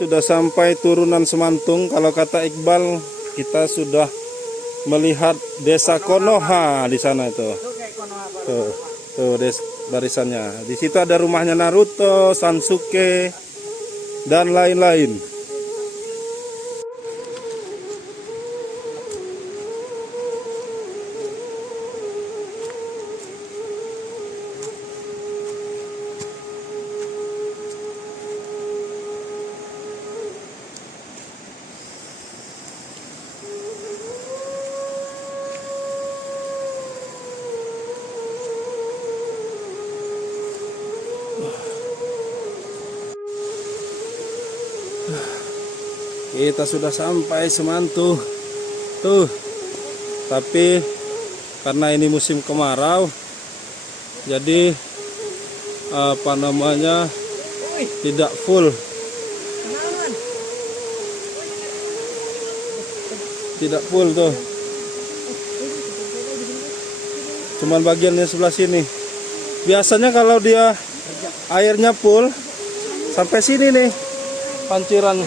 Sudah sampai turunan Semantung. Kalau kata Iqbal, kita sudah melihat desa Konoha di sana itu. Tuh barisannya. Di situ ada rumahnya Naruto, Sansuke, dan lain-lain. Kita sudah sampai Semantung. Tuh. Tapi karena ini musim kemarau, jadi tidak full. Tidak full tuh. Cuman bagiannya sebelah sini. Biasanya kalau dia airnya full sampai sini nih panciran.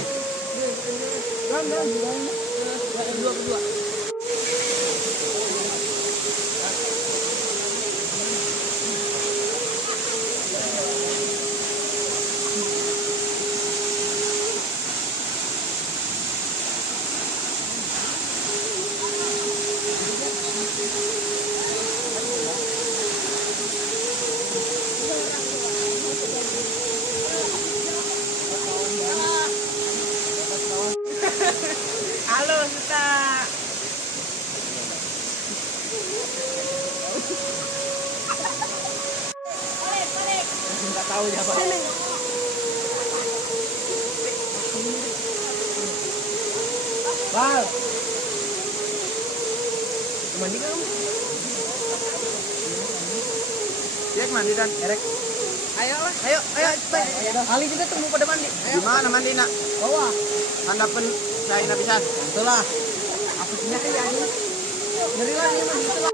Halo, Suta. Balik. Enggak tahu siapa. Bal. Mandi kamu? Cek mandi dan erek. Ayo. Ali juga tunggu pada mandi. Di mana mandi nak? Bawah. Anda pun saya nak bisa. Itulah. Apa punya yang ini? Dari mana ini mandi?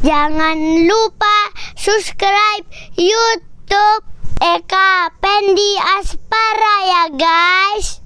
Jangan lupa subscribe YouTube Eka Pendi Aspara ya guys.